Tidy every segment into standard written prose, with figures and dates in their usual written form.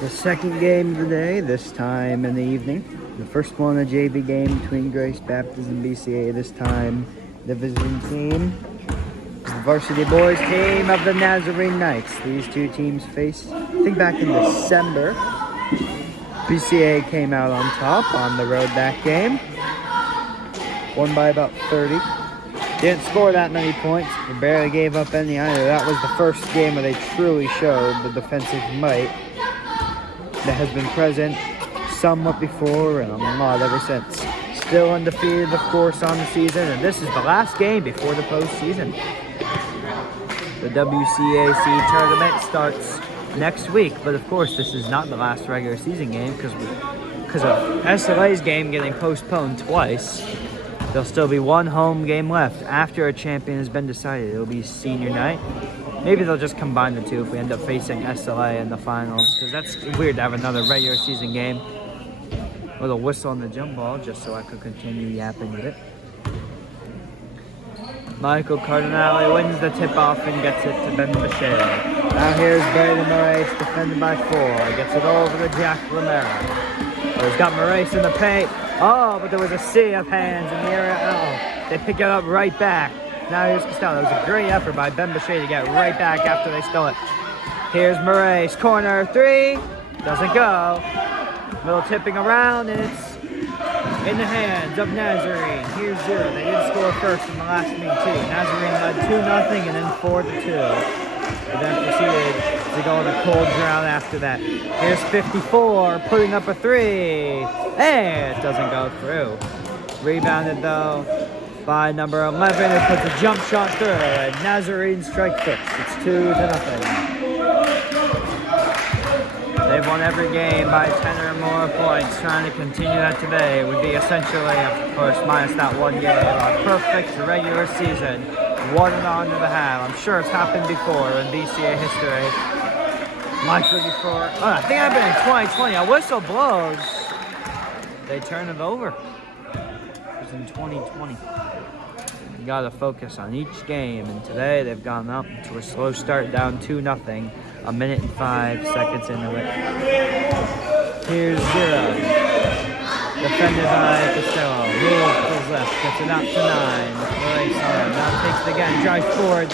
The second game of the day, this time in the evening. The first one, a JV game between Grace Baptist and BCA. This time, the visiting team is the Varsity Boys team of the Nazarene Knights. These two teams faced, I think back in December. BCA came out on top on the road that game. Won by about 30. Didn't score that many points. They barely gave up any either. That was the first game where they truly showed the defensive might that has been present somewhat before and a lot ever since. Still undefeated, of course, on the season, and this is the last game before the postseason. The WCAC tournament starts next week, but of course this is not the last regular season game because of SLA's game getting postponed twice. There'll still be one home game left after a champion has been decided. It'll be senior night. Maybe they'll just combine the two if we end up facing SLA in the finals, because that's weird to have another regular season game with a whistle on the jump ball, just so I could continue yapping with it. Michael Cardinale wins the tip-off and gets it to Ben Bichet. Now here's Braden Moraes, defended by 4. Gets it over to Jack Romero. He's got Moraes in the paint. Oh, but there was a sea of hands in the area. Oh, they pick it up right back. Now here's Costello. It was a great effort by Ben Bichet to get right back after they stole it. Here's Moraes, corner 3. Doesn't go. Little tipping around, and it's in the hands of Nazarene. Here's 0. They didn't score first in the last meeting too. Nazarene led 2-0 and then 4-2. And then proceeded to go on a cold drought after that. Here's 54, putting up a 3. And it doesn't go through. Rebounded though by number 11, who puts a jump shot through, and Nazarene strike 6. It's 2-0. They've won every game by 10 or more points. Trying to continue that today would be essentially, of course, minus that one game, a perfect regular season. 1-on to the half. I'm sure it's happened before in BCA history. Likely before. Oh, I think it happened in 2020. A whistle blows. They turn it over. It was in 2020. You gotta focus on each game, and today they've gone up to a slow start, down 2-0. A minute and 5 seconds into it. Here's 0. Defended by Costello. Moves to his left. Gets it out to 9. Moraes on. Now takes it again. Drives forward.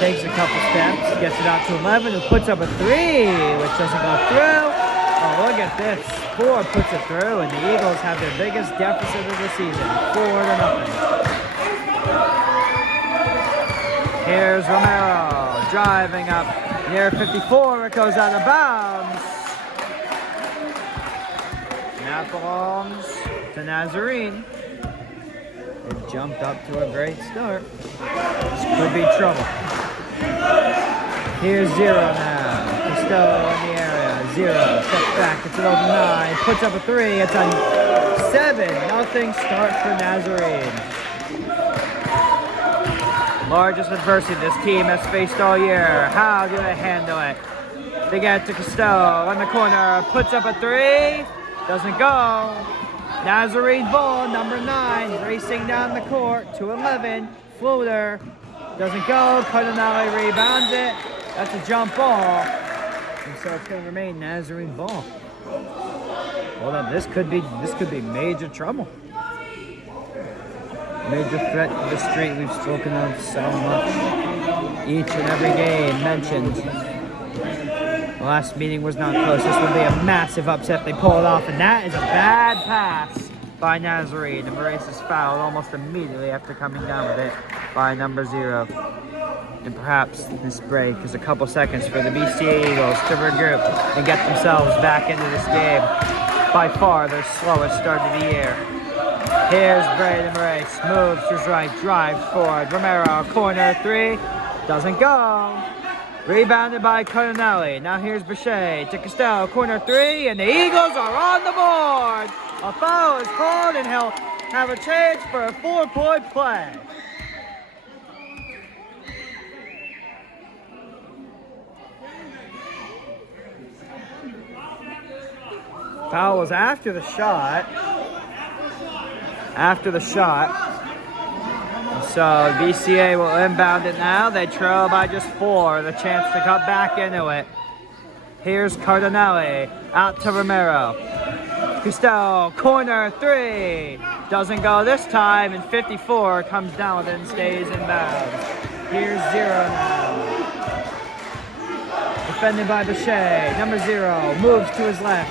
Takes a couple steps. Gets it out to 11, who puts up a 3, which doesn't go through. Oh, look at this. 4 puts it through, and the Eagles have their biggest deficit of the season. 4-0. Here's Romero. Driving up near 54. It goes out of bounds. That belongs to Nazarene. They jumped up to a great start. This could be trouble. Here's 0 now. Costello in the area. 0. Steps back. It's an over 9. Puts up a 3. It's a 7-0 start for Nazarene. Largest adversity this team has faced all year. How do they handle it? They get to Costello in the corner. Puts up a 3. Doesn't go. Nazarene ball, number 9, racing down the court to 11. Floater. Doesn't go. Cardinale rebounds it. That's a jump ball. And so it's going to remain Nazarene ball. Hold on, this could be major trouble. Major threat to the street we've spoken of so much. Each and every game mentioned. The last meeting was not close. This would be a massive upset. They pull it off, and that is a bad pass by Nazarene. And Moraes is fouled almost immediately after coming down with it by number 0. And perhaps this break is a couple seconds for the BCA Eagles to regroup and get themselves back into this game. By far their slowest start of the year. Here's Braden Moraes. Moves to his right, drives forward. Romero, corner 3. Doesn't go. Rebounded by Cardinale. Now here's Bichet to Costello, corner 3, and the Eagles are on the board. A foul is called, and he'll have a chance for a 4-point play. Foul was after the shot. So BCA will inbound it now. They trail by just 4. The chance to cut back into it. Here's Cardinale, out to Romero. Costello, corner 3. Doesn't go this time, and 54 comes down with it and stays in bounds. Here's 0 now. Defended by Bechet. Number 0 moves to his left.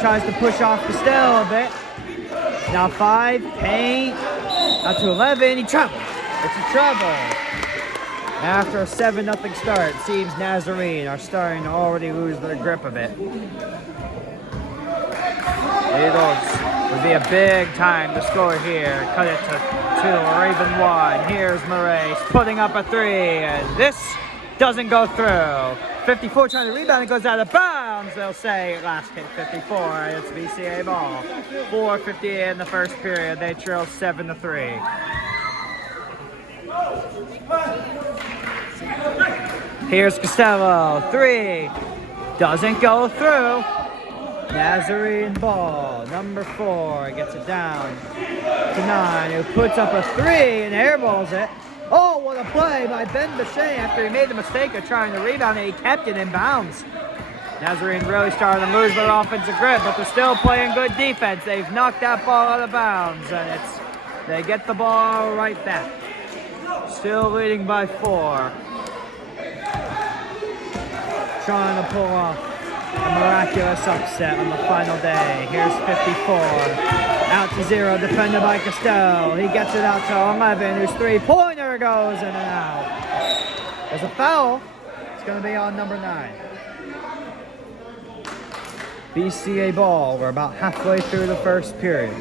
Tries to push off Costello a bit. Now 5, paint. Out to 11, he travels. It's a travel. After a 7-0 start, it seems Nazarene are starting to already lose their grip a bit. Eagles would be a big time to score here. Cut it to 2 or even 1. Here's Murray putting up a 3, and this doesn't go through. 54 trying to rebound, it goes out of bounds. They'll say last hit 54, and it's BCA ball. 4:50 in the first period. They trail 7-3. Here's Costello, 3. Doesn't go through. Nazarene ball, number 4, gets it down to 9, who puts up a 3 and airballs it. Oh, what a play by Ben Bechet after he made the mistake of trying to rebound and he kept it in bounds. Nazarene really starting to lose their offensive grip, but they're still playing good defense. They've knocked that ball out of bounds, and they get the ball right back. Still leading by 4. Trying to pull off a miraculous upset on the final day. Here's 54. Out to 0, defended by Costello. He gets it out to 11, whose 3-pointer goes in and out. There's a foul. It's going to be on number 9. BCA ball. We're about halfway through the first period.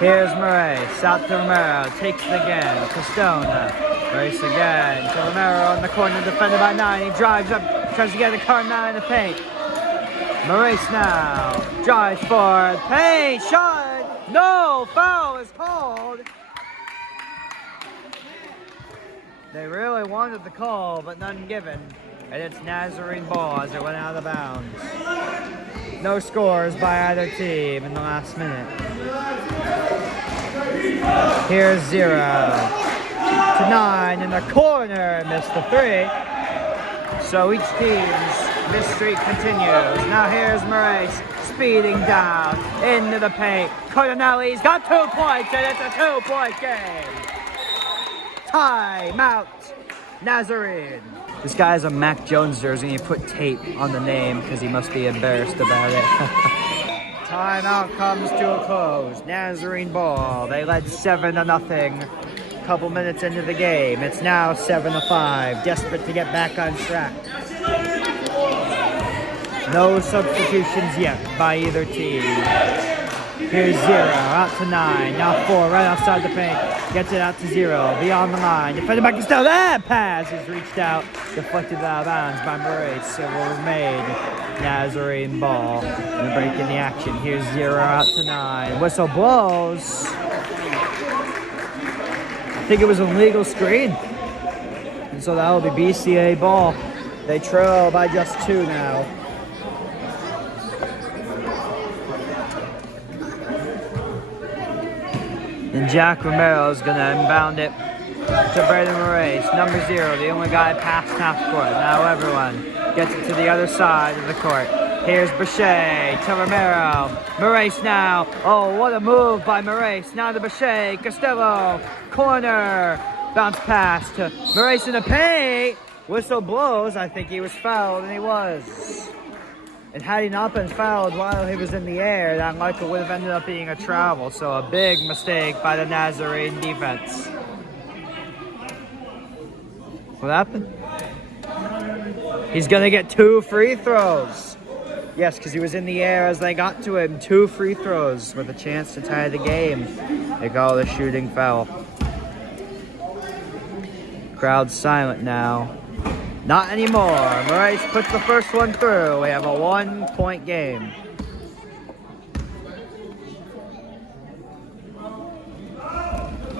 Here's Murray, out to Romero, takes it again, to Stone, race again, to Romero in the corner, defended by 9, he drives up, tries to get a Cardinale in the paint. Maurice now, drives forward, paint, shot, no, foul is called. They really wanted the call, but none given, and it's Nazarene ball as it went out of bounds. No scores by either team in the last minute. Here's 0 to 9 in the corner, missed the 3. So each team's miss streak continues. Now here's Murray speeding down into the paint. Cardinale's got 2 points, and it's a 2-point game. Timeout, Nazarene. This guy has a Mac Jones jersey and he put tape on the name because he must be embarrassed about it. Timeout comes to a close. Nazarene ball. They led 7-0 a couple minutes into the game. It's now 7-5. Desperate to get back on track. No substitutions yet by either team. Here's 0, out to 9, now 4, right outside the paint. Gets it out to 0, beyond the line. Defended by Costello, that pass is reached out, deflected out of bounds by Murray. So it was made. Nazarene ball, and a break in the action. Here's 0, out to 9. Whistle blows. I think it was a legal screen. And so that will be BCA ball. They trail by just 2 now. And Jack Romero is going to inbound it to Braden Moraes, number 0, the only guy past half court. Now everyone gets it to the other side of the court. Here's Bechet to Romero. Moraes now. Oh, what a move by Moraes. Now to Bechet. Costello. Corner. Bounce pass to Moraes in the paint. Whistle blows. I think he was fouled, and he was. And had he not been fouled while he was in the air, that likely would have ended up being a travel. So a big mistake by the Nazarene defense. What happened? He's going to get 2 free throws. Yes, because he was in the air as they got to him. 2 free throws with a chance to tie the game. They call it a shooting foul. Crowd's silent now. Not anymore. Moraes puts the first one through. We have a 1-point game.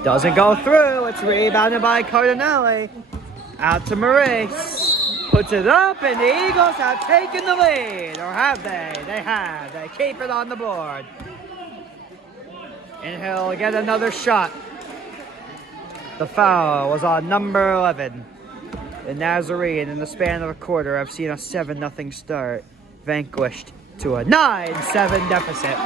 Doesn't go through. It's rebounded by Cardinale. Out to Moraes. Puts it up, and the Eagles have taken the lead. Or have they? They have. They keep it on the board. And he'll get another shot. The foul was on number 11. The Nazarene, in the span of a quarter, have seen a 7-0 start, vanquished to a 9-7 deficit.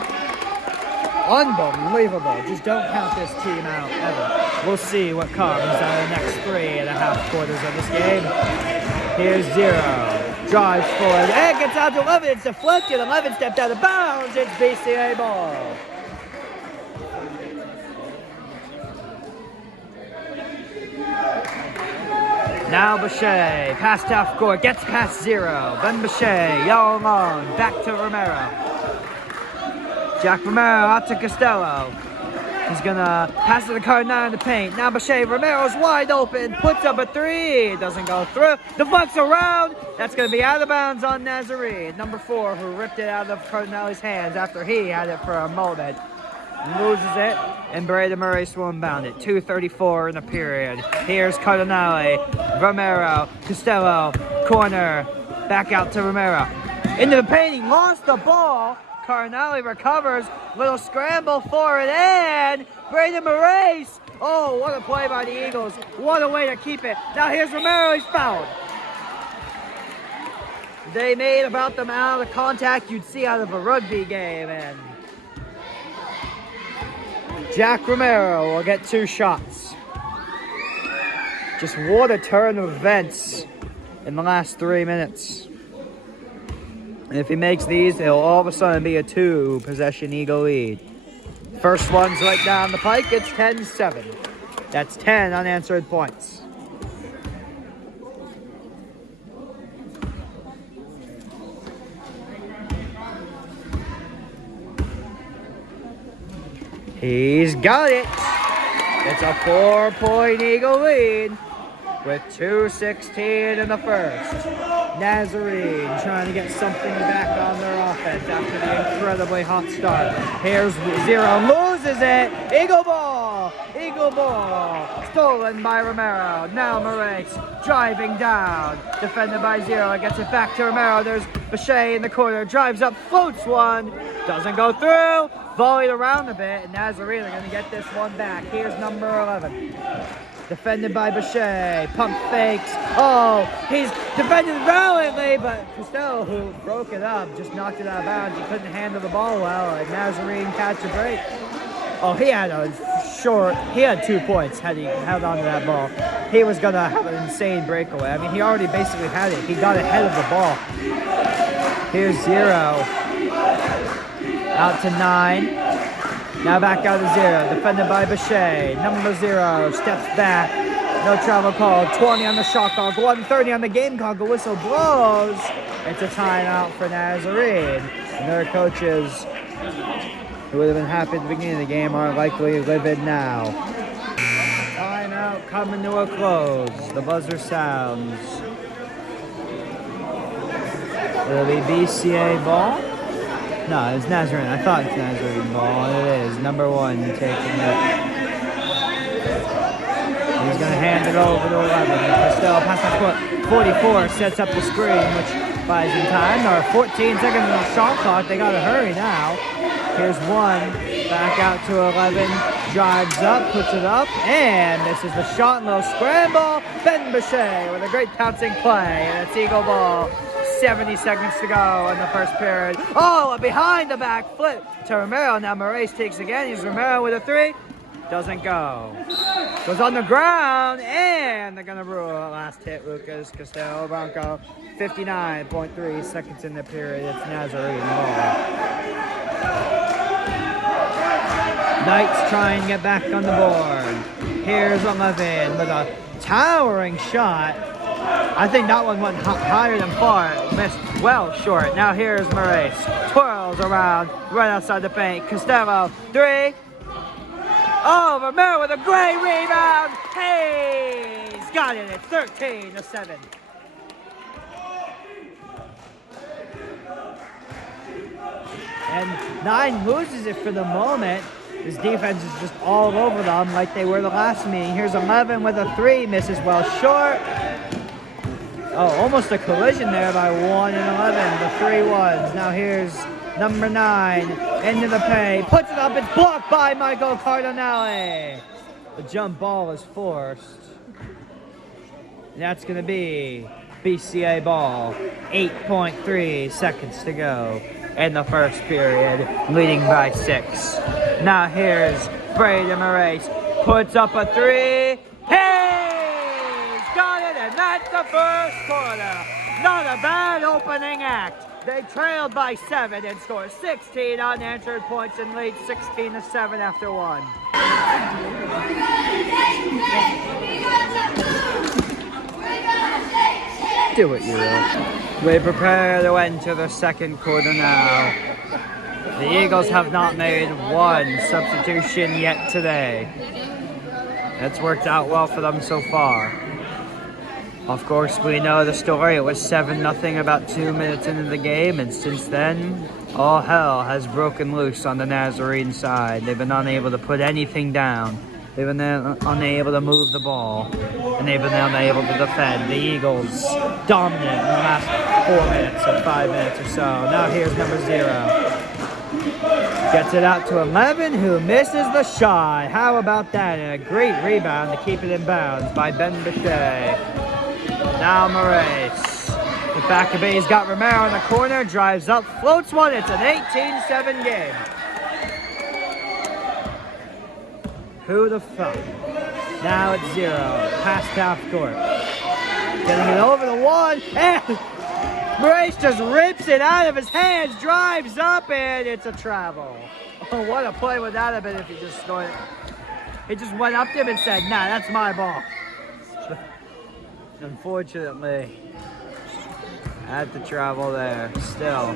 Unbelievable. Just don't count this team out ever. We'll see what comes out of the next 3.5 quarters of this game. Here's 0. Drives forward and gets out to 11. It's deflected. 11 stepped out of bounds. It's BCA ball. Now Boucher, past half court, gets past 0. Then Boucher, yellow long, back to Romero. Jack Romero out to Costello. He's gonna pass it to Cardinale in the paint. Now Boucher, Romero's wide open, puts up a 3. Doesn't go through. Deflects around. That's gonna be out of bounds on Nazarene. Number 4, who ripped it out of Cardinale's hands after he had it for a moment. Loses it, and Brandon Murray will inbound it. 2:34 in the period. Here's Cardinale, Romero, Costello, corner, back out to Romero. Into the paint, he lost the ball. Cardinale recovers, little scramble for it, and Brandon Murray. Oh, what a play by the Eagles. What a way to keep it. Now here's Romero, he's fouled. They made about the amount of contact you'd see out of a rugby game, and Jack Romero will get 2 shots. Just what a turn of events in the last 3 minutes. And if he makes these, it'll all of a sudden be a 2-possession Eagle lead. First one's right down the pike. It's 10-7. That's 10 unanswered points. He's got it. It's a 4-point Eagle lead with 2:16 in the first. Nazarene trying to get something back on their offense after the incredibly hot start. Here's 0, loses it. Eagle ball. Eagle ball. Stolen by Romero. Now Moraes driving down. Defended by 0. Gets it back to Romero. There's Boucher in the corner. Drives up, floats one. Doesn't go through. Volleyed around a bit, and Nazarene are going to get this one back. Here's number 11. Defended by Boucher. Pump fakes. Oh, he's defended valiantly, but Costello, who broke it up, just knocked it out of bounds. He couldn't handle the ball well, and Nazarene catch a break. Oh, he had 2 points had he held on to that ball. He was going to have an insane breakaway. I mean, he already basically had it. He got ahead of the ball. Here's 0. Out to 9. Now back out to 0. Defended by Boucher. Number 0 steps back. No travel call. 20 on the shot clock. 1:30 on the game clock. The whistle blows. It's a timeout for Nazarene. And their coaches, who would have been happy at the beginning of the game, are likely livid now. Timeout coming to a close. The buzzer sounds. It'll be BCA ball. No, it's Nazarene. I thought it's Nazarene ball. It is. Number 1 taking it. He's going to hand it over to 11. Costello past the foot. 44 sets up the screen, which buys him time. There are 14 seconds on the shot clock. They got to hurry now. Here's 1. Back out to 11. Drives up, puts it up, and this is the shot. Little scramble. Ben Boucher with a great pouncing play. And it's Eagle ball. 70 seconds to go in the first period. Oh, a behind the back flip to Romero. Now Moraes takes again. He's Romero with a 3. Doesn't go. Goes on the ground, and they're going to rule it. Last hit, Lucas Costello Bronco. 59.3 seconds in the period. It's Nazarene ball. Knights try and get back on the board. Here's 11 with a towering shot. I think that one went higher than far. Missed well short. Now here's Moraes. Twirls around right outside the paint. Costello, 3. Oh, Romero with a great rebound. Hey, he's got it at 13-7. And 9 loses it for the moment. His defense is just all over them like they were the last meeting. Here's 11 with a 3. Misses well short. Oh, almost a collision there by 1 and 11. The 3-1s. Now here's number 9 into the paint. Puts it up. It's blocked by Michael Cardinale. The jump ball is forced. And that's going to be BCA ball. 8.3 seconds to go in the first period, leading by 6. Now here's Braden Moraes. Puts up a 3. He's got it, and that's the first quarter. Not a bad opening act. They trailed by 7 and scored 16 unanswered points and lead 16-7 after 1. Do it, Euro. We prepare to enter the second quarter now. The Eagles have not made one substitution yet today. It's worked out well for them so far. Of course, we know the story. It was 7-0 about 2 minutes into the game, and since then, all hell has broken loose on the Nazarene side. They've been unable to put anything down. They've been unable to move the ball, and they've been unable to defend. The Eagles dominant in the last 4 minutes or 5 minutes or so. Now here's number 0. Gets it out to 11, who misses the shot. How about that? And a great rebound to keep it in bounds by Ben Bichet. Now Moraes. The back of Bay's got Romero in the corner, drives up, floats one. It's an 18-7 game. Who the fuck? Now it's 0. Past half court. Getting it over the one. And Moraes just rips it out of his hands, drives up, and it's a travel. Oh, what a play would that have been if he just scored it. He just went up to him and said, nah, that's my ball. Unfortunately, had to travel there. Still,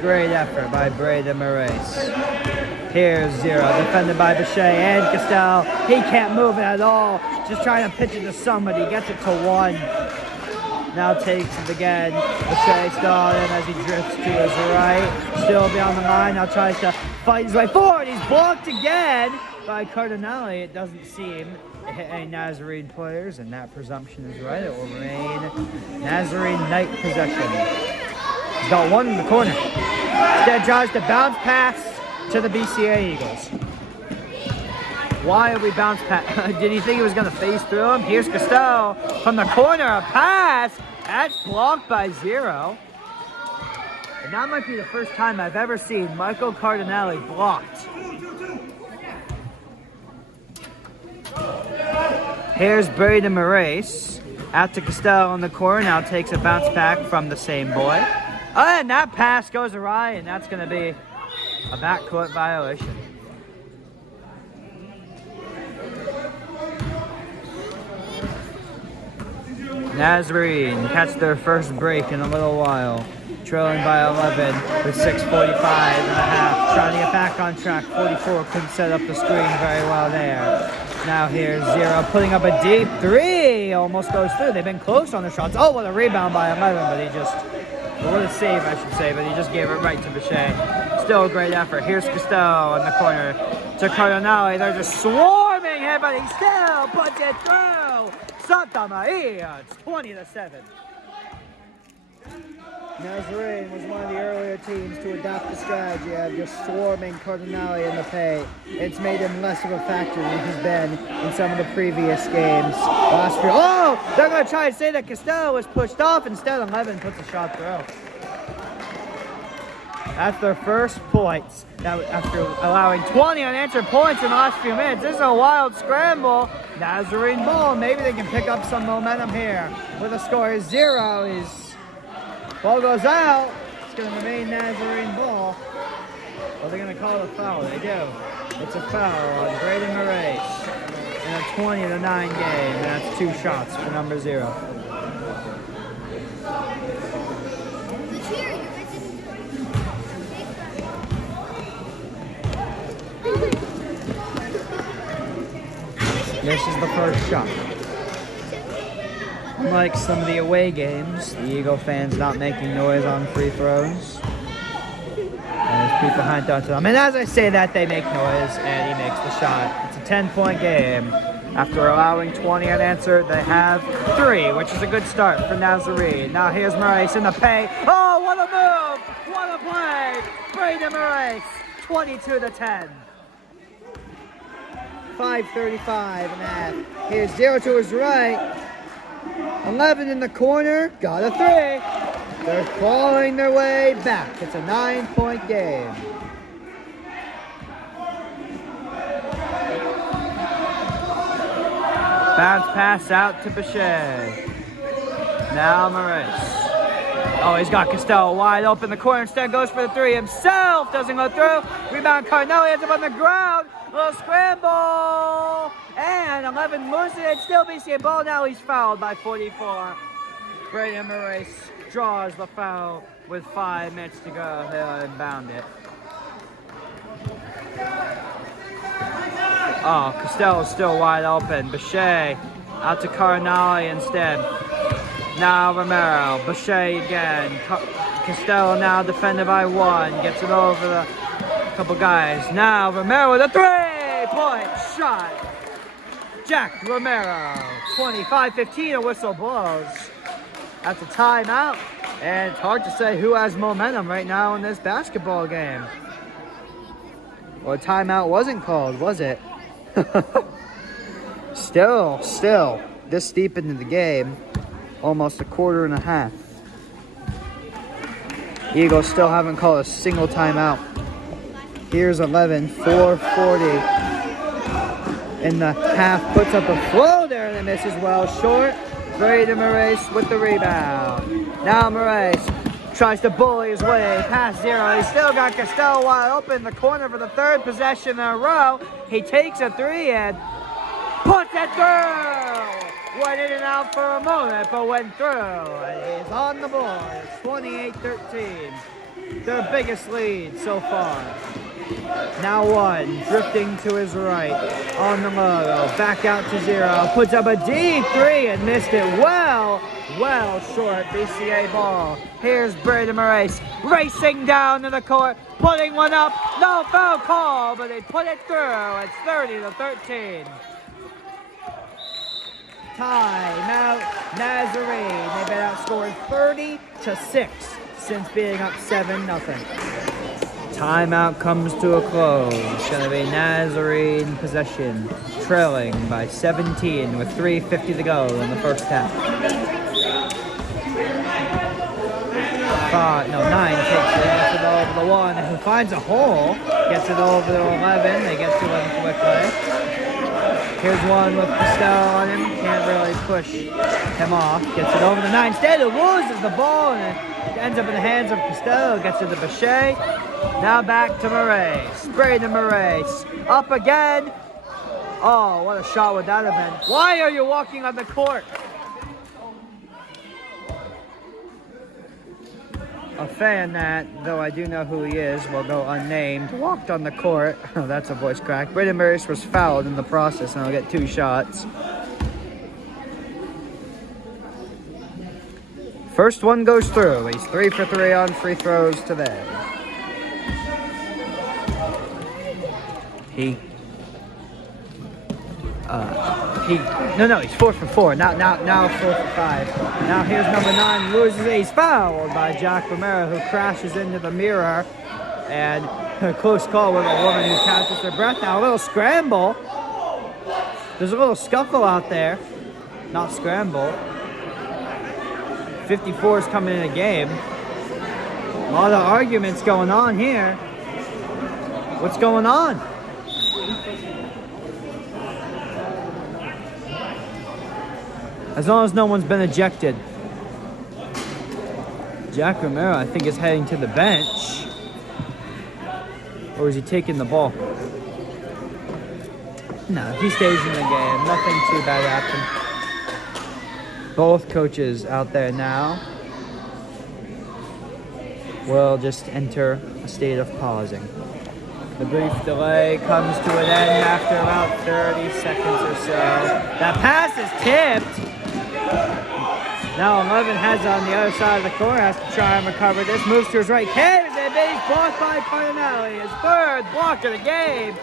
great effort by Braden Moraes. Here's 0, defended by Bichet and Castell. He can't move it at all. Just trying to pitch it to somebody. Gets it to 1. Now takes it again. Bichet still on him as he drifts to his right. Still beyond the line. Now tries to fight his way forward. He's blocked again by Cardinale. It doesn't seem to hit any Nazarene players, and that presumption is right. It will remain Nazarene night possession. He's got one in the corner. Instead tries to bounce pass to the BCA Eagles. Why are we bounce pass? Did he think he was going to phase through him? Here's Costello from the corner, a pass. That's blocked by 0. And that might be the first time I've ever seen Michael Cardinale blocked. Here's Braden Moraes. Out to Costello in the corner. Now takes a bounce back from the same boy. Oh, and that pass goes awry, and that's going to be a backcourt violation. Nazarene catch their first break in a little while. Trailing by 11 with 6:45 and a half. Trying to get back on track. 44 couldn't set up the screen very well there. Now here's 0, putting up a deep 3. Almost goes through. They've been close on the shots. Oh, what a rebound by 11, but he just... what a save, I should say, but he just gave it right to Bichet. Still a great effort. Here's Costello in the corner to Cardinale. They're just swarming him, but he still puts it through. Santa Maria, it's 20-7. Nazarene was one of the earlier teams to adopt the strategy of just swarming Cardinale in the paint. It's made him less of a factor than he's been in some of the previous games. Last year, oh, they're going to try and say that Costello was pushed off. Instead, 11 puts a shot through. That's their first points. Now, after allowing 20 unanswered points in the last few minutes, this is a wild scramble. Nazarene ball. Maybe they can pick up some momentum here. With the score is 0. Ball goes out. It's going to remain Nazarene ball. Well, they're going to call it a foul. They do. It's a foul on Braden Moraes in a 20-9 game. And that's 2 shots for number 0. This is the first shot. Unlike some of the away games, the Eagle fans not making noise on free throws. As people hunt onto them. And as I say that, they make noise, and he makes the shot. It's a 10-point game. After allowing 20 unanswered, they have 3, which is a good start for Nazarene. Now here's Moraes in the paint. Oh, what a move! What a play! Braden Moraes, 22-10. 5:35 and a half. Here's 0 to his right. 11 in the corner. Got a 3. They're clawing their way back. It's a 9-point game. Bounce pass out to Bechet. Now Maurice. Oh, he's got Costello wide open in the corner. Instead goes for the 3 himself. Doesn't go through. Rebound Carnelli ends up on the ground. A little scramble. And 11 loses it. Still BCA ball. Now he's fouled by 44. Brady Maurice draws the foul with 5 minutes to go. He'll inbound it. Oh, Costello's still wide open. Bechet out to Carnelli instead. Now Romero. Bechet again. Costello now defended by 1. Gets it over the couple guys. Now Romero with a 3-point shot. Jack Romero. 25-15. A whistle blows. That's a timeout. And it's hard to say who has momentum right now in this basketball game. Well, a timeout wasn't called, was it? Still, this deep into the game, almost a quarter and a half. Eagles still haven't called a single timeout. Here's 11, 4:40 in the half, puts up a floater and it misses well short. Brady Maurice with the rebound. Now Maurice tries to bully his way past 0. He's still got Costello wide open in the corner for the 3rd possession in a row. He takes a 3 and puts it through. Went in and out for a moment, but went through. And he's on the board. It's 28-13. Their biggest lead so far. Now 1, drifting to his right. On the low, back out to 0. Puts up a deep 3 and missed it well short. BCA ball. Here's Brady Maurice racing down to the court, putting one up. No foul call, but they put it through. It's 30-13. Timeout Nazarene. They've been outscored 30-6 since being up 7-0. Timeout comes to a close. It's going to be Nazarene possession, trailing by 17 with 3:50 to go in the first half. 9 takes it, gets it over the 1, who finds a hole, gets it over to 11. They get to 11 quickly. Here's 1 with Costello on him. Can't really push him off. Gets it over to 9. Instead, it loses the ball and it ends up in the hands of Costello. Gets it to Bechet. Now back to Maurice. Brady Maurice. Up again. Oh, what a shot would that have been. Why are you walking on the court? A fan that, though I do know who he is, will go unnamed, walked on the court. Oh, that's a voice crack. Brady Maurice was fouled in the process, and he'll get 2 shots. First one goes through. He's 3 for 3 on free throws today. He's 4 for 4. Now 4 for 5. Now here's number 9, loses it. He's fouled by Jack Romero, who crashes into the mirror. And a close call with a woman who catches her breath. Now a little scramble. There's a little scuffle out there. Not scramble. 54 is coming in a game. A lot of arguments going on here. What's going on? As long as no one's been ejected. Jack Romero, I think, is heading to the bench. Or is he taking the ball? No, he stays in the game. Nothing too bad happened. Both coaches out there now will just enter a state of pausing. The brief delay comes to an end after about 30 seconds or so. That pass is tipped. Now 11 has it on the other side of the court, has to try and recover this. Moves to his right, carries it, but he's blocked by Cardinelli. His 3rd block of the game.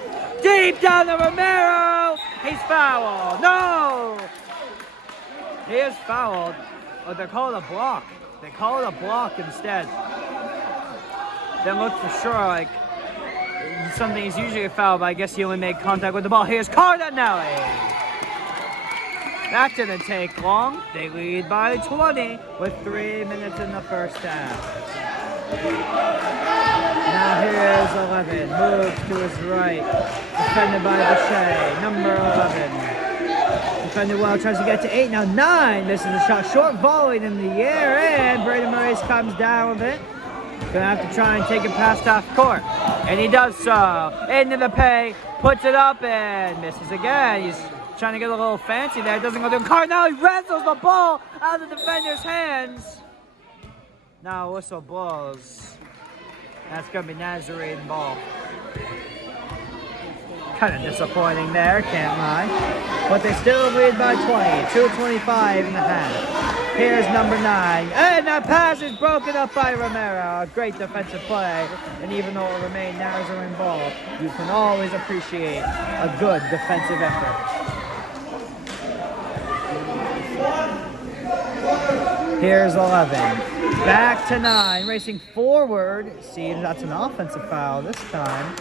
Deep down to Romero. He's fouled. No! He is fouled. Oh, they call it a block. They call it a block instead. Then look for sure, like, something is usually a foul, but I guess he only made contact with the ball. Here's Cardinelli. That didn't take long. They lead by 20 with 3 minutes in the first half. Now here's 11. Moves to his right. Defended by BCA. Number 11. Defended well. Tries to get to 8. Now 9. This is a shot. Short volleyed in the air. And Braden Moraes comes down with it. Gonna have to try and take it past half court. And he does so. Into the paint. Puts it up and misses again. He's trying to get a little fancy there. Doesn't go through. Cardinelli wrestles the ball out of the defender's hands. Now whistle blows. That's going to be Nazarene ball. Kind of disappointing there, can't lie. But they still lead by 20. 2:25 in the half. Here's number 9. And that pass is broken up by Romero. A great defensive play. And even though it remained Nazarene ball, you can always appreciate a good defensive effort. Here's 11. Back to 9. Racing forward. See, that's an offensive foul this time.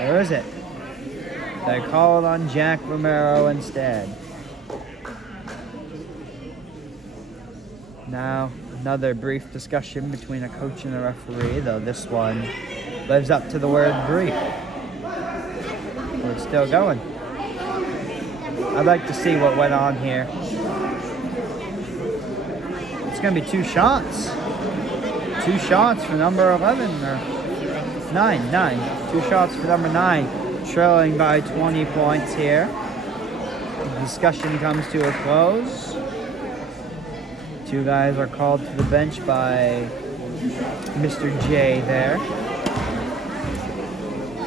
Or is it? They called on Jack Romero instead. Now, another brief discussion between a coach and a referee, though this one lives up to the word brief. We're still going. I'd like to see what went on here. It's going to be 2 shots. 2 shots for number 11, or 9. 2 shots for number 9. Trailing by 20 points here. The discussion comes to a close. 2 guys are called to the bench by Mr. J there.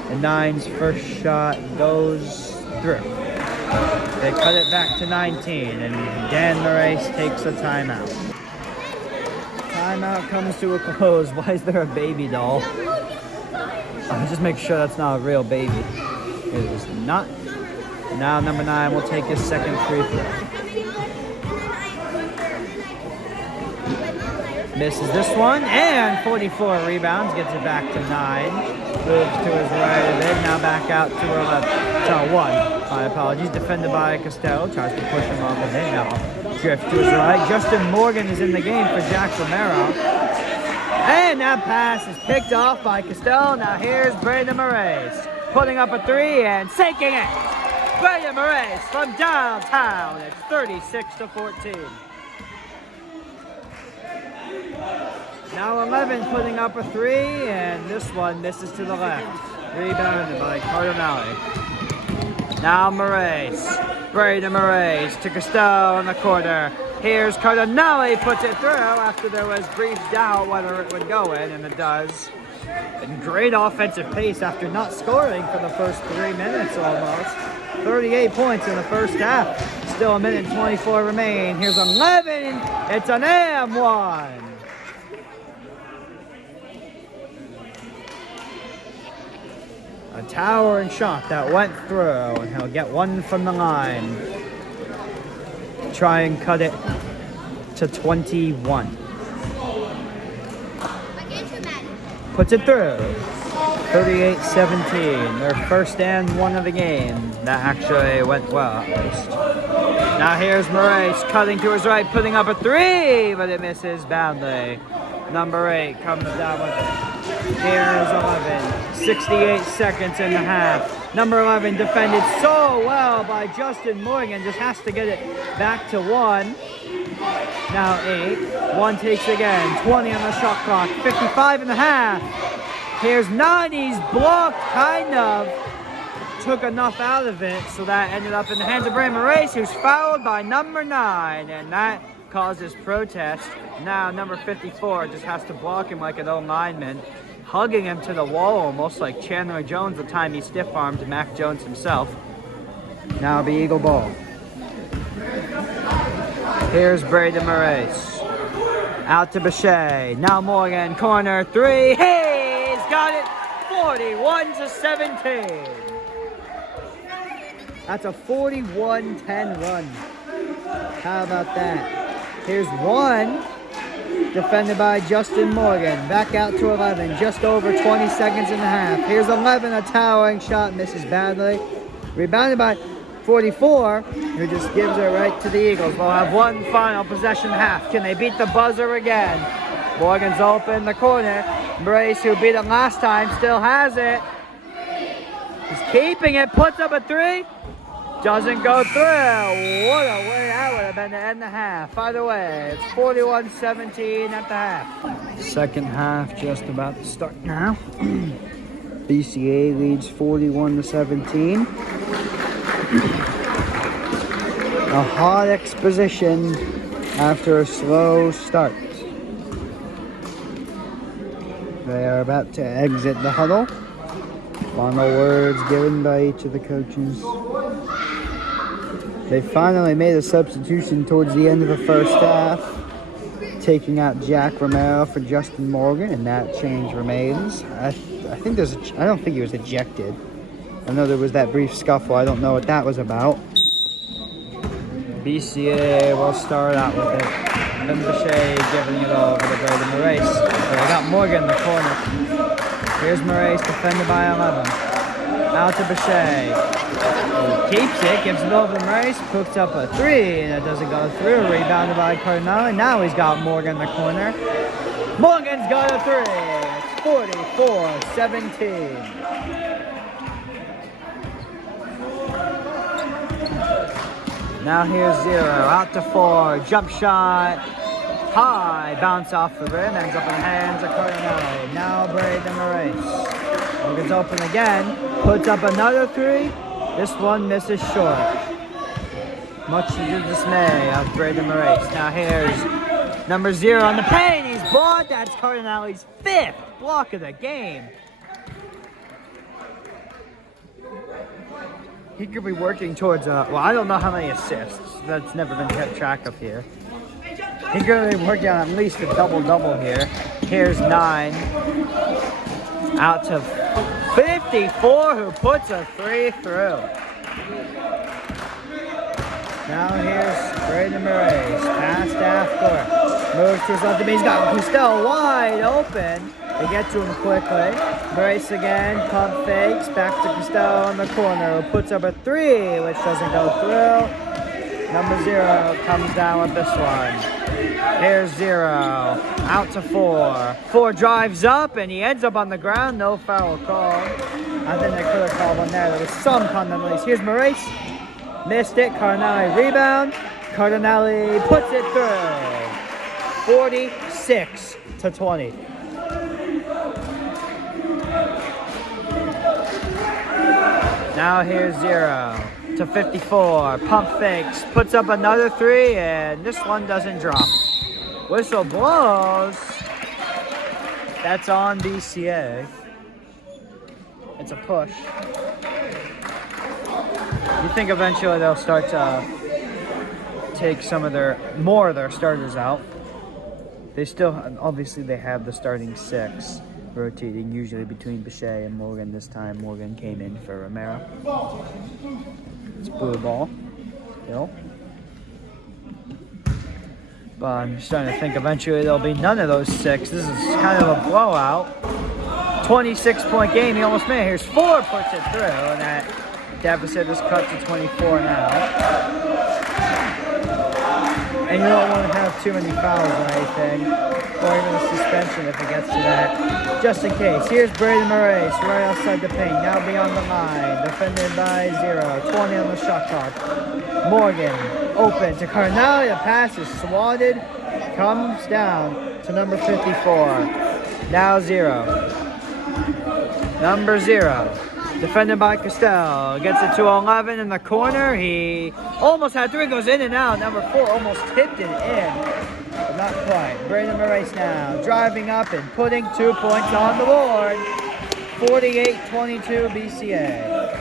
The 9's first shot goes through. They cut it back to 19, and Dan Moraes takes a timeout. Timeout comes to a close. Why is there a baby doll? I'll just make sure that's not a real baby. It is not. Now number 9 will take his second free throw. Misses this one, and 44 rebounds, gets it back to 9. Moves to his right a bit, now back out to 11. No, 1. My apologies. Defended by Costello. Tries to push him off of it. Now drift to his right. Justin Morgan is in the game for Jack Romero. And that pass is picked off by Costello. Now here's Braden Moraes. Putting up a 3 and sinking it. Braden Moraes from downtown. It's 36-14. Now 11 putting up a 3, and this one misses to the left. Rebounded by Cardinelli. Now Moraes. Braden Moraes to Costello in the corner. Here's Cardinelli, puts it through after there was brief doubt whether it would go in, and it does. And great offensive pace after not scoring for the first 3 minutes almost. 38 points in the first half. Still a minute and 24 remain. Here's 11. It's an M1. A towering shot that went through, and he'll get one from the line. Try and cut it to 21. Puts it through. 38-17. Their first and 1 of the game. That actually went well, at least. Now here's Moraes cutting to his right, putting up a 3, but it misses badly. Number 8 comes down with it. Here's 11. 68 seconds in the half. Number 11 defended so well by Justin Morgan. Just has to get it back to 1. Now 8. 1 takes again. 20 on the shot clock. 55 in the half. Here's 9. He's blocked, kind of. Took enough out of it, so that ended up in the hands of Braden Moraes, who's fouled by number 9. And that causes protest. Now number 54 just has to block him like an old lineman, hugging him to the wall almost like Chandler Jones the time he stiff-armed Mac Jones himself. Now the Eagle ball. Here's Braden Moraes. Out to BCA. Now Morgan, corner 3. Hey, he's got it. 41-17. That's a 41-10 run. How about that? Here's 1. defended by Justin Morgan. Back out to 11, just over 20 seconds and a half. Here's 11, a towering shot, misses badly. Rebounded by 44, who just gives it right to the Eagles. They'll have one final possession half. Can they beat the buzzer again? Morgan's open in the corner. Brace, who beat it last time, still has it. He's keeping it, puts up a three. Doesn't go through. What a way that would have been to end the half. Either way, it's 41-17 at the half. Second half just about to start now. BCA leads 41-17. A hot exposition after a slow start. They are about to exit the huddle. Final words given by each of the coaches. They finally made a substitution towards the end of the first half, taking out Jack Romero for Justin Morgan, and that change remains. I don't think he was ejected. I know there was that brief scuffle. I don't know what that was about. BCA will start out with it. Then Bechet giving it over to Braden Moraes. They got Morgan in the corner. Here's Moraes, defended by 11. Out to Bechet. He keeps it, gives it over to Moraes, puts up a three, and it doesn't go through. Rebounded by Cardinale. Now he's got Morgan in the corner. Morgan's got a three. It's 44-17. Now here's 0, out to 4, jump shot, high, bounce off the rim, ends up in the hands of Cardinale. Now Braden Moraes. Morgan's open again, puts up another three. This one misses short. Much to the dismay of Braden Moraes. Now here's number 0 on the paint. He's blocked. That's Cardinale's 5th block of the game. He could be working towards well, I don't know how many assists. That's never been kept track of here. He could be working on at least a double-double here. Here's 9. Out to 54, who puts a three through. Now here's Braden Moraes, past half court. Moves towards left, he's got Costello wide open. They get to him quickly. Moraes again, pump fakes, back to Costello in the corner, who puts up a three, which doesn't go through. Number 0 comes down with this one. Here's 0, out to 4. 4 drives up, and he ends up on the ground. No foul call. I think they could have called one there. There was some content release. Here's Moraes. Missed it. Cardinale rebound. Cardinale puts it through. 46-20. Now here's 0 to 54. Pump fakes. Puts up another three, and this one doesn't drop. Whistle blows. That's on BCA. It's a push. You think eventually they'll start to take some of more of their starters out. They still, obviously they have the starting 6 rotating usually between Bechet and Morgan. This time Morgan came in for Romero. It's blue ball still. But I'm starting to think eventually there'll be none of those 6. This is kind of a blowout. 26-point game, he almost made it. Here's 4, puts it through, and that deficit is cut to 24 now. And you don't want to have too many fouls or anything, or even a suspension if it gets to that. Just in case. Here's Braden Moraes right outside the paint, now beyond the line. Defended by 0, 20 on the shot clock. Morgan open to Cardinale. The pass is swatted, comes down to number 54. Now 0. Number 0. Defended by Costello. Gets it to 11 in the corner. He almost had 3, goes in and out. Number 4 almost tipped it in, but not quite. Braden Moraes now driving up and putting 2 points on the board. 48-22 BCA.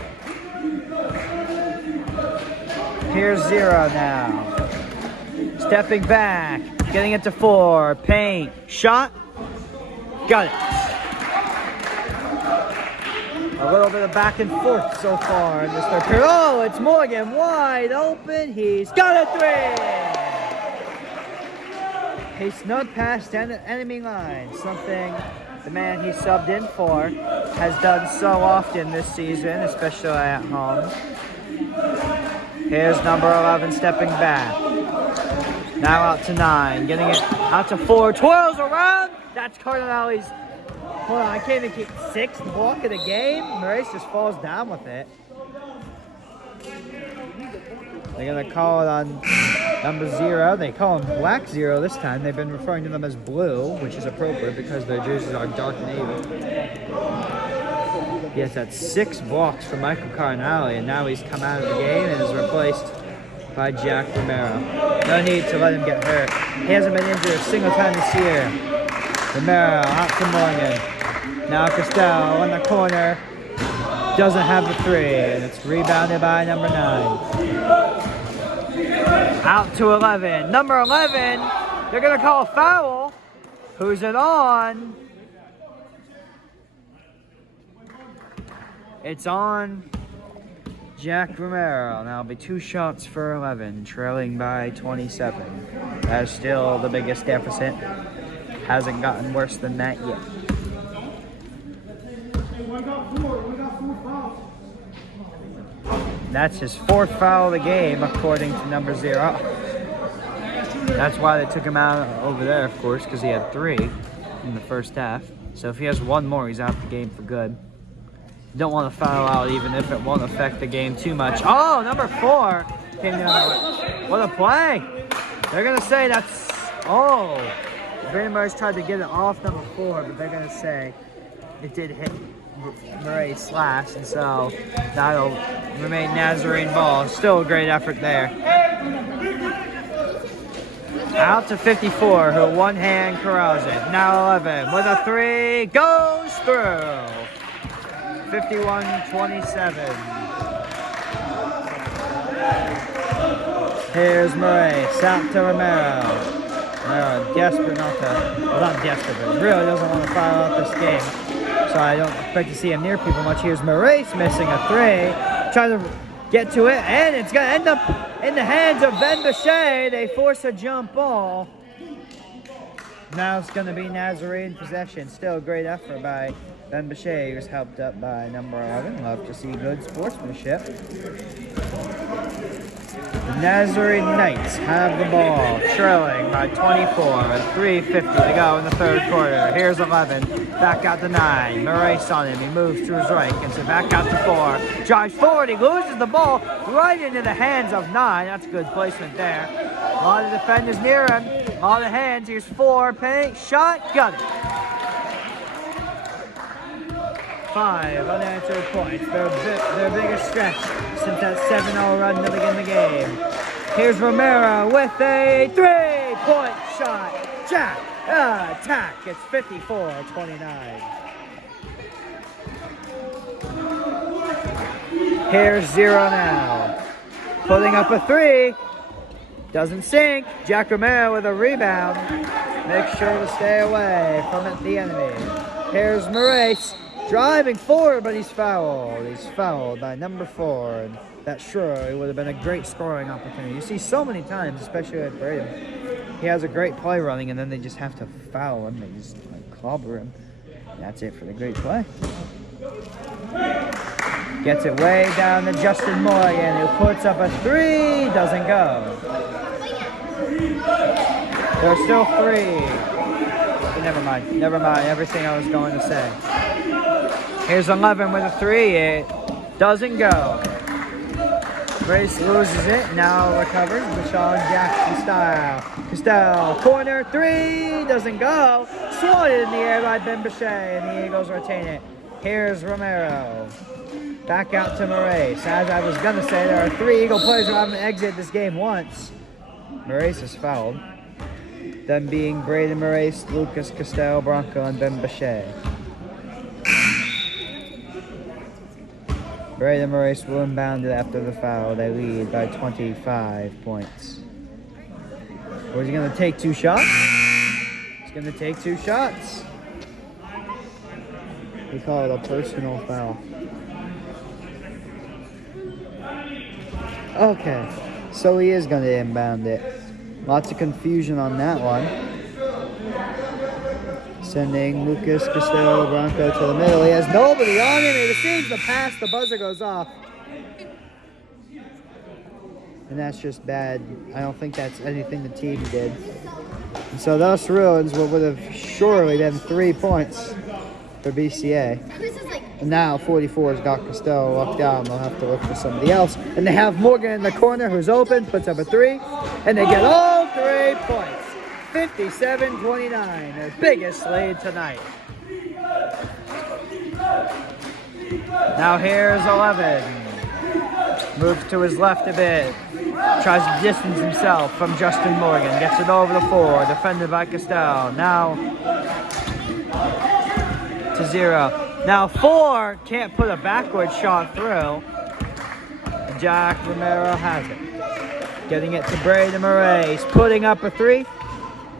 Here's 0 now. Stepping back. Getting it to 4. Paint. Shot. Got it. A little bit of back and forth so far in this third period. Oh, it's Morgan wide open. He's got a 3. He snuck past enemy line, something the man he subbed in for has done so often this season, especially at home. Here's number 11 stepping back. Now out to 9, getting it out to 4, twirls around. That's Cardinale's, hold on, I can't even keep 6th block of the game. Maurice just falls down with it. They're gonna call it on number 0. They call him Black 0 this time. They've been referring to them as blue, which is appropriate because their jerseys are dark navy. Yes, that's 6 blocks for Michael Cardinale, and now he's come out of the game and is replaced by Jack Romero. No need to let him get hurt. He hasn't been injured a single time this year. Romero out to Morgan. Now Costello in the corner. Doesn't have the 3, and it's rebounded by number 9. Out to 11. Number 11, they're going to call a foul. Who's it on? It's on Jack Romero. Now it'll be 2 shots for 11, trailing by 27. That's still the biggest deficit. Hasn't gotten worse than that yet. That's his 4th foul of the game, according to number 0. That's why they took him out over there, of course, because he had 3 in the first half. So if he has 1 more, he's out the game for good. You don't want to foul out even if it won't affect the game too much. Oh, number 4 came down. What a play. They're going to say that's, oh. Brandon Murray's tried to get it off number 4, but they're going to say it did hit Murray slash, and so that'll remain Nazarene ball. Still a great effort there. Out to 54, who one-hand corrals it. Now 11 with a 3, goes through. 51-27. Here's Murray, out to Romero. Desperate not to, well, not desperate, but really doesn't want to foul out this game. So I don't expect to see him near people much. Here's Maurice missing a 3. Trying to get to it, and it's going to end up in the hands of Ben Bechet. They force a jump ball. Now it's going to be Nazarene possession. Still a great effort by Ben Bechet, who's helped up by number 11. Love to see good sportsmanship. The Nazarene Knights have the ball, trailing by 24 with 3:50 to go in the 3rd quarter. Here's 11, back out to 9. Maurice on him, he moves to his right, gets it back out to 4. Drives forward, he loses the ball right into the hands of 9. That's good placement there. A lot of defenders near him, a lot of hands. Here's 4, paint, shot, got it. 5 unanswered points, their biggest stretch since that 7-0 run to begin the game. Here's Romero with a 3-point shot. Jack, attack. It's 54-29. Here's 0 now. Putting up a 3. Doesn't sink. Jack Romero with a rebound. Make sure to stay away from the enemy. Here's Maurice. Driving forward, but he's fouled. He's fouled by number 4. And that surely would have been a great scoring opportunity. You see so many times, especially at Braden. He has a great play running, and then they just have to foul him. They just clobber him. And that's it for the great play. Gets it way down to Justin Morgan, who puts up a 3. Doesn't go. There's still 3. But never mind. Never mind everything I was going to say. Here's 11 with a 3. It doesn't go. Grace loses it. Now recovers. Deshaun Jackson style. Costello. Corner 3. Doesn't go. Swatted in the air by Ben Bechet, and the Eagles retain it. Here's Romero. Back out to Maurice. As I was going to say, there are 3 Eagle players who haven't exited this game once. Maurice is fouled. Them being Braden Maurice, Lucas Costello, Bronco, and Ben Bechet. Braden Maurice will inbound it after the foul. They lead by 25 points. Or is he going to take 2 shots? He's going to take 2 shots. We call it a personal foul. Okay, so he is going to inbound it. Lots of confusion on that one. Sending Lucas Costello Bronco to the middle. He has nobody on him. He receives the pass. The buzzer goes off. And that's just bad. I don't think that's anything the team did. And so thus ruins what would have surely been 3 points for BCA. And now 44's got Costello locked down. They'll have to look for somebody else. And they have Morgan in the corner who's open, puts up a 3. And they get all 3 points. 57-29, their biggest lead tonight. Now here's 11. Moves to his left a bit. Tries to distance himself from Justin Morgan. Gets it over the 4. Defended by Costello. Now to 0. Now 4 can't put a backward shot through. Jack Romero has it. Getting it to Braden Murray. He's putting up a 3.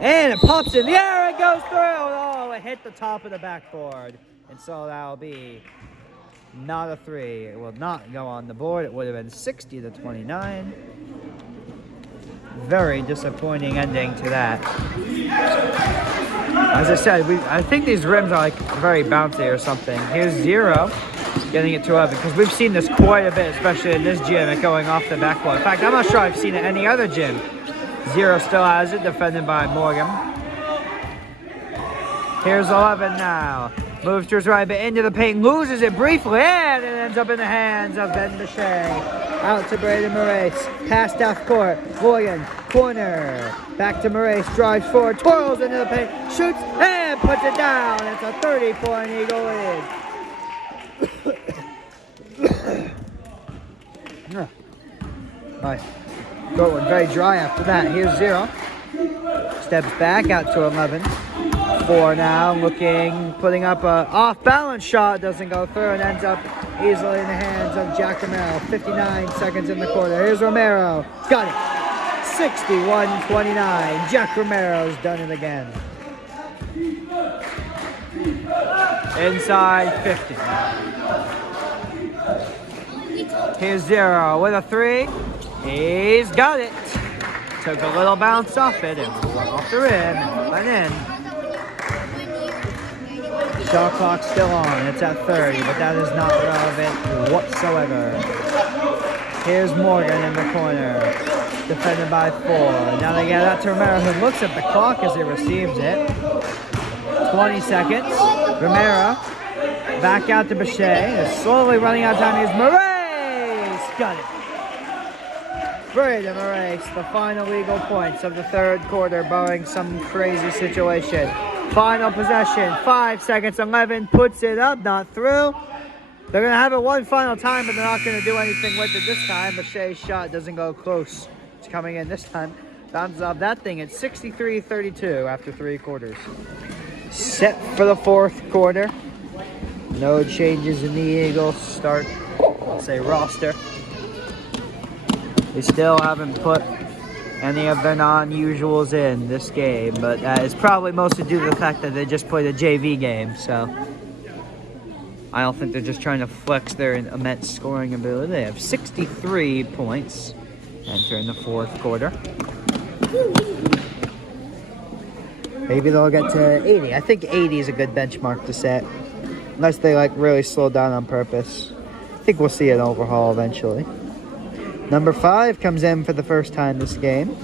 And it pops in the air. It goes through. Oh, it hit the top of the backboard. And so that'll be not a 3. It will not go on the board. It would have been 60-29. Very disappointing ending to that. As I said, I think these rims are like very bouncy or something. Here's 0, getting it to 11, because we've seen this quite a bit, especially in this gym, it going off the backboard. In fact, I'm not sure I've seen it in any other gym. 0 still has it, defended by Morgan. Here's 11 now. Moves to his right, but into the paint, loses it briefly, and it ends up in the hands of Ben Bechet. Out to Braden Moraes, pass half court, Morgan, corner, back to Moraes, drives forward, twirls into the paint, shoots, and puts it down. It's a 30-point Eagle lead. Nice. Throat went very dry after that. Here's 0. Steps back out to 11. 4 now, looking, putting up a off-balance shot, doesn't go through, and ends up easily in the hands of Jack Romero. 59 seconds in the quarter. Here's Romero. Got it. 61-29. Jack Romero's done it again. Inside 50. Here's 0 with a 3. He's got it. Took a little bounce off it and went off the rim and went in. Shot clock still on. It's at 30, but that is not relevant whatsoever. Here's Morgan in the corner, defended by 4. Now they get out to Romero, who looks at the clock as he receives it. 20 seconds. Romero back out to Bechet. They're slowly running out of time. Here's Moraes. Got it. Braden Moraes, the final legal points of the third quarter, barring some crazy situation. Final possession, 5 seconds, 11, puts it up, not through. They're going to have it one final time, but they're not going to do anything with it this time. Bechet's shot doesn't go close. It's coming in this time. Bounces off that thing at 63-32 after 3 quarters. Set for the fourth quarter. No changes in the Eagles start, let's say, roster. They still haven't put any of their non-usuals in this game, but that is probably mostly due to the fact that they just played a JV game, so I don't think they're just trying to flex their immense scoring ability. They have 63 points entering the fourth quarter. Maybe they'll get to 80. I think 80 is a good benchmark to set, unless they like really slow down on purpose. I think we'll see an overhaul eventually. Number 5 comes in for the first time this game.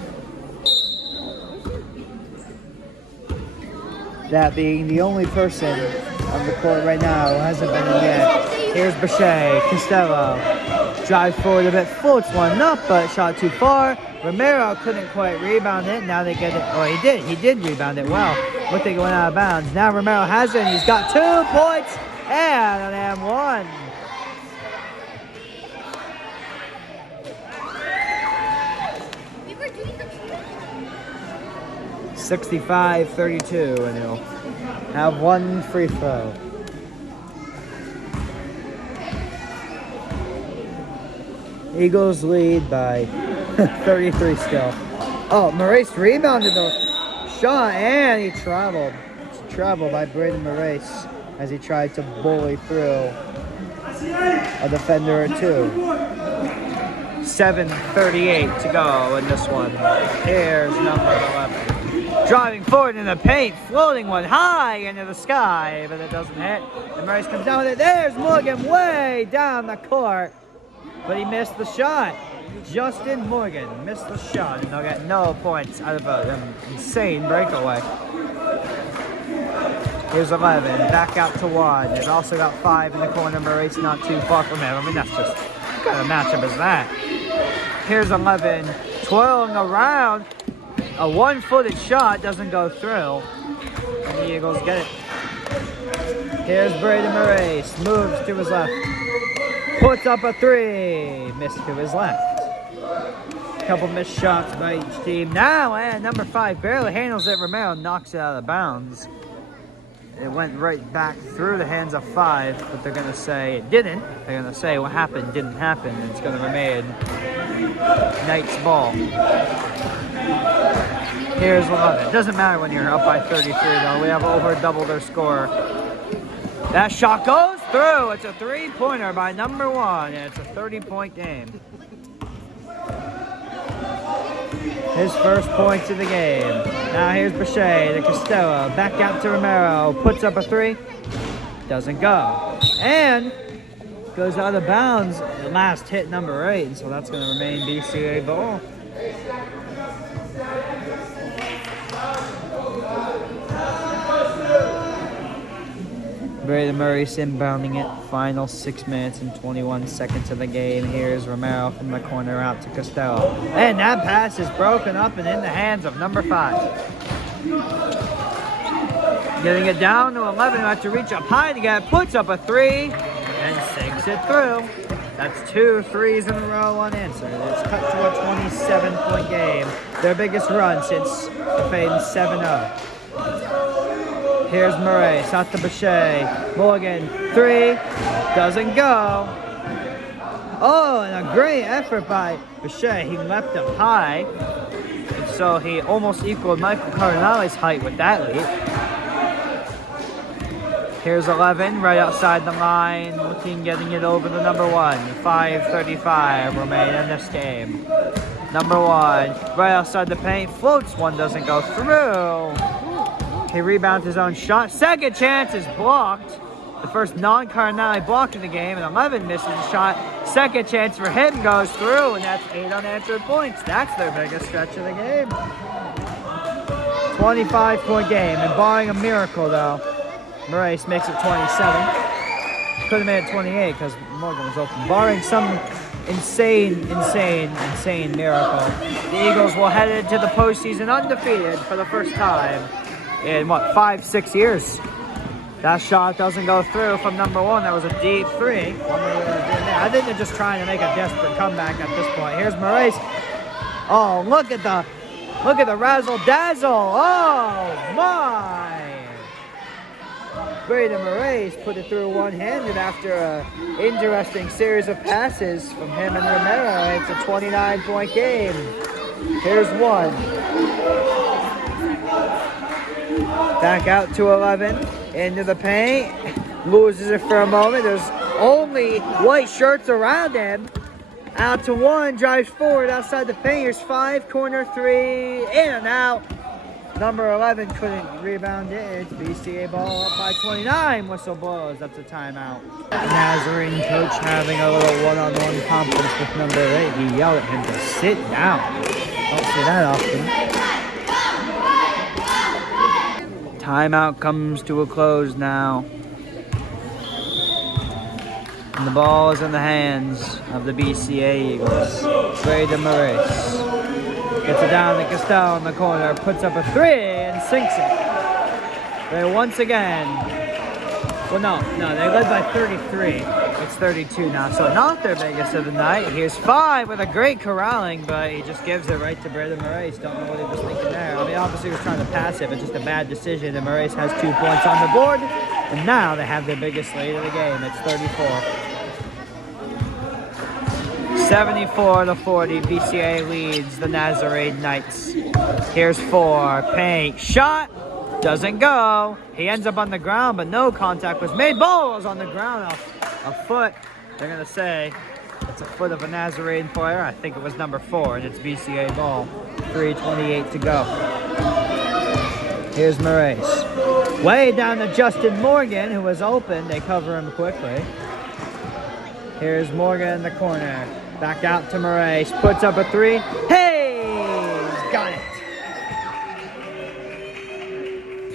That being the only person on the court right now who hasn't been in yet. Here's Bechet, Costello. Drives forward a bit, floats one up, but shot too far. Romero couldn't quite rebound it. Now they get it. Oh, he did. He did rebound it well. Looked like it went out of bounds. Now Romero has it, and he's got 2 points and an and 1. 65-32, and he'll have 1 free throw. Eagles lead by 33 still. Oh, Moraes rebounded the shot, and he traveled. It's a travel by Braden Moraes as he tried to bully through a defender or 2. 7:38 to go in this one. Here's number 11. Driving forward in the paint, floating one high into the sky, but it doesn't hit. And Murray comes down with it. There's Morgan way down the court, but he missed the shot. Justin Morgan missed the shot, and they'll get no points out of an insane breakaway. Here's 11, back out to 1. They've also got 5 in the corner. Murray's not too far from him. I mean, that's just, what kind of matchup is that? Here's 11, twirling around. A one-footed shot doesn't go through, and the Eagles get it. Here's Braden Murray, moves to his left, puts up a 3, missed to his left. Couple missed shots by each team now, and number 5 barely handles it. Romero knocks it out of bounds. It went right back through the hands of 5, but they're going to say it didn't. They're going to say what happened didn't happen, and it's going to remain Knights ball. Here's 11. It doesn't matter when you're up by 33, though. We have over double their score. That shot goes through. It's a 3-pointer by number 1, and it's a 30-point game. His first points of the game. Now here's Boucher to Costello. Back out to Romero. Puts up a 3. Doesn't go. And goes out of bounds. The last hit number 8. So that's going to remain BCA ball. Braden Murray inbounding it. Final 6 minutes and 21 seconds of the game. Here's Romero from the corner out to Costello. And that pass is broken up and in the hands of number 5. Getting it down to 11. Have to reach up high to get it. Puts up a 3 and sinks it through. That's 2 threes in a row unanswered. It's cut to a 27-point game. Their biggest run since the fade 7-0. Here's Murray, shot to Boucher. Morgan, 3, doesn't go. Oh, and a great effort by Boucher. He leapt up high, and so he almost equaled Michael Cardinale's height with that leap. Here's 11, right outside the line, looking, getting it over the number 1. 5:35 remain in this game. Number 1, right outside the paint, floats one, doesn't go through. He rebounds his own shot. Second chance is blocked. The first non-Cardinale block in the game, and 11 misses a shot. Second chance for him goes through, and that's 8 unanswered points. That's their biggest stretch of the game. 25-point game, and barring a miracle, though, Murray makes it 27. Could have made it 28 because Morgan was open. Barring some insane miracle, the Eagles will head into the postseason undefeated for the first time in, 5-6 years. That shot doesn't go through from number 1. That was a deep 3. I think they're just trying to make a desperate comeback at this point. Here's Murray. Oh, look at the razzle dazzle. Oh my! Braden Murray put it through one-handed after an interesting series of passes from him and Romero. It's a 29-point game. Here's 1. Back out to 11, into the paint, loses it for a moment. There's only white shirts around him. Out to 1, drives forward outside the paint. Here's 5, corner 3, in and out. Number 11 couldn't rebound it. It's BCA ball up by 29. Whistle blows. That's a timeout. Nazarene coach having a little one-on-one conference with number 8. He yelled at him to sit down. Don't see that often. Timeout comes to a close now. And the ball is in the hands of the BCA Eagles. Braden Murray gets it down to Costello in the corner, puts up a 3 and sinks it. They once again, well no, they led by 33. It's 32 now, so not their biggest of the night. Here's 5 with a great corralling, but he just gives it right to Braden Murray. Don't know what he was thinking there. I mean, obviously he was trying to pass it, but just a bad decision. And Murray has 2 points on the board, and now they have their biggest lead of the game. It's 34. 74-40, BCA leads the Nazarene Knights. Here's 4, paint, shot, doesn't go. He ends up on the ground, but no contact was made. Ball was on the ground, a foot. They're gonna say it's a foot of a Nazarene player. I think it was number 4, and it's BCA ball. 3:28 to go. Here's Moraes. Way down to Justin Morgan, who was open. They cover him quickly. Here's Morgan in the corner. Back out to Moraes. Puts up a three. Hey! He's got it.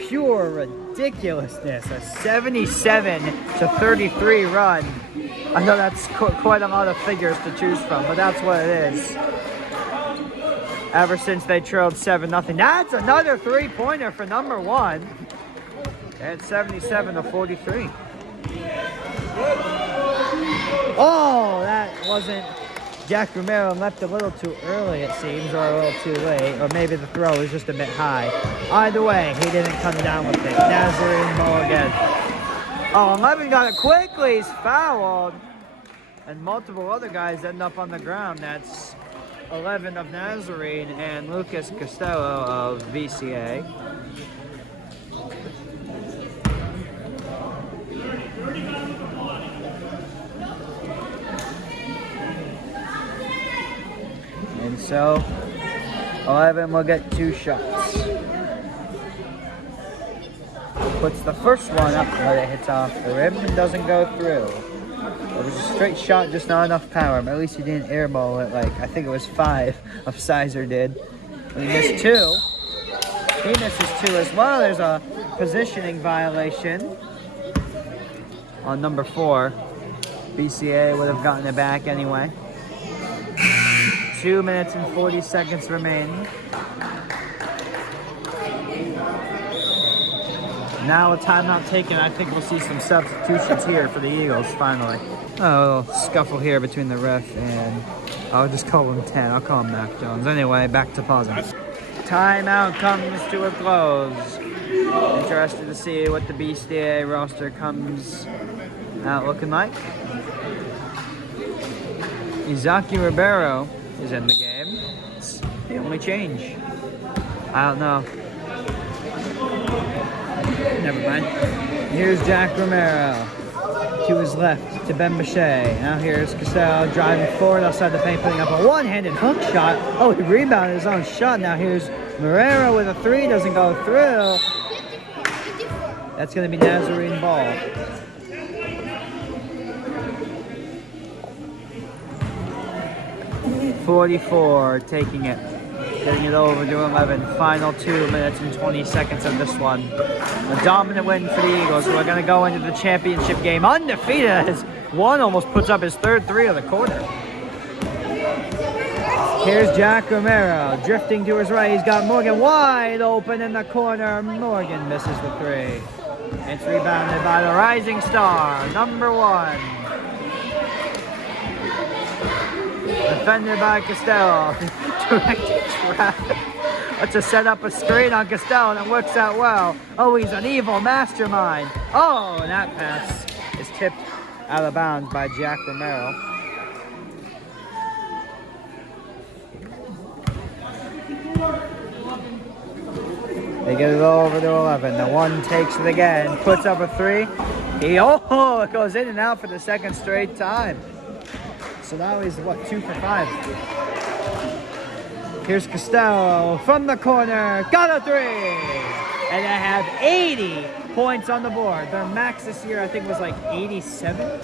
Pure ridiculousness. A 77-33 run. I know that's quite a lot of figures to choose from, but that's what it is. Ever since they trailed 7-0. That's another three-pointer for number one. At 77-43. Oh, that wasn't... Jack Romero left a little too early, it seems, or a little too late, or maybe the throw was just a bit high. Either way, he didn't come down with it. Nazarene ball again. Oh, 11 got it quickly. He's fouled. And multiple other guys end up on the ground. That's 11 of Nazarene and Lucas Costello of BCA. And so 11 will get 2 shots. Puts the first one up, but it hits off the rim and doesn't go through. It was a straight shot, just not enough power. But at least he didn't airball it like, I think it was 5 of Sizer did. He missed 2. He misses 2 as well. There's a positioning violation on number 4. BCA would have gotten it back anyway. 2 minutes and 40 seconds remaining. Now a timeout taken. I think we'll see some substitutions here for the Eagles finally. Oh, a little scuffle here between the ref and I'll just call him 10. I'll call him Mac Jones. Anyway, back to pausing. Timeout comes to a close. Interested to see what the BCA roster comes out looking like. Izaki Ribeiro is in the game. It's the only change. I don't know. Never mind. Here's Jack Romero. To his left, to Ben Bichet. Now here's Costello driving forward outside the paint, putting up a one-handed hook shot. Oh, he rebounded his own shot. Now here's Morero with a 3, doesn't go through. That's going to be Nazarene ball. .44 taking it. Getting it over to 11. Final 2 minutes and 20 seconds of this one. A dominant win for the Eagles, who are going to go into the championship game undefeated as one almost puts up his 3rd 3 of the quarter. Here's Jack Romero drifting to his right. He's got Morgan wide open in the corner. Morgan misses the 3. It's rebounded by the rising star, number 1. Defended by Costello. Directing traffic. Let's just set up a screen on Costello and it works out well. Oh, he's an evil mastermind. Oh, and that pass is tipped out of bounds by Jack Romero. They get it over to 11. The 1 takes it again. Puts up a 3. It goes in and out for the 2nd straight time. So now he's, what, 2 for 5. Here's Costello from the corner. Got a 3! And they have 80 points on the board. Their max this year, I think, was like 87.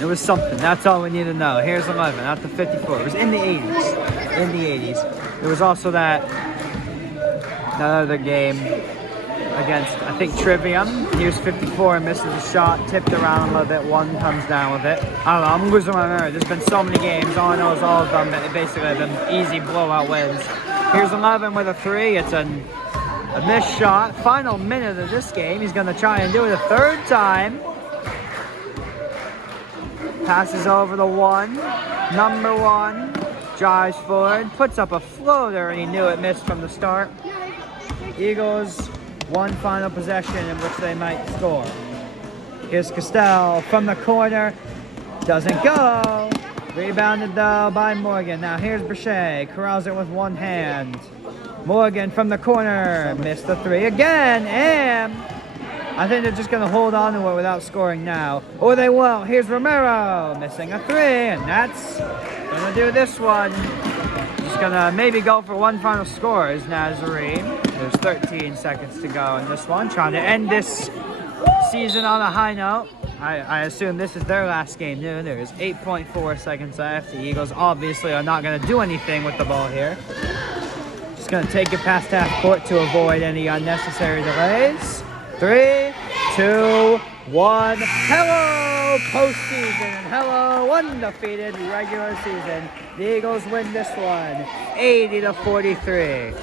It was something. That's all we need to know. Here's 11, out to 54. It was in the 80s. In the 80s. There was also that other game against, I think, Trivium. Here's 54 and misses the shot, tipped around a little bit. 1 comes down with it. I don't know, I'm losing my memory. There's been so many games. All I know is all of them that basically have been easy blowout wins. Here's 11 with a 3. It's a missed shot. Final minute of this game. He's going to try and do it a 3rd time. Passes over the 1. Number 1 drives forward, puts up a floater, and he knew it missed from the start. Eagles, 1 final possession in which they might score. Here's Costello from the corner. Doesn't go. Rebounded though by Morgan. Now here's Bichet. Corrals it with 1 hand. Morgan from the corner. Missed the 3 again. And I think they're just going to hold on to it without scoring now. Or they won't. Here's Romero. Missing a 3. And that's going to do this one. He's just gonna maybe go for one final score is Nazarene. There's 13 seconds to go in this one. Trying to end this season on a high note. I assume this is their last game. No, there's 8.4 seconds left. The Eagles obviously are not gonna do anything with the ball here. Just gonna take it past half court to avoid any unnecessary delays. 3, 2, 1. Hello, postseason, and hello, undefeated regular season. The Eagles win this one, 80-43.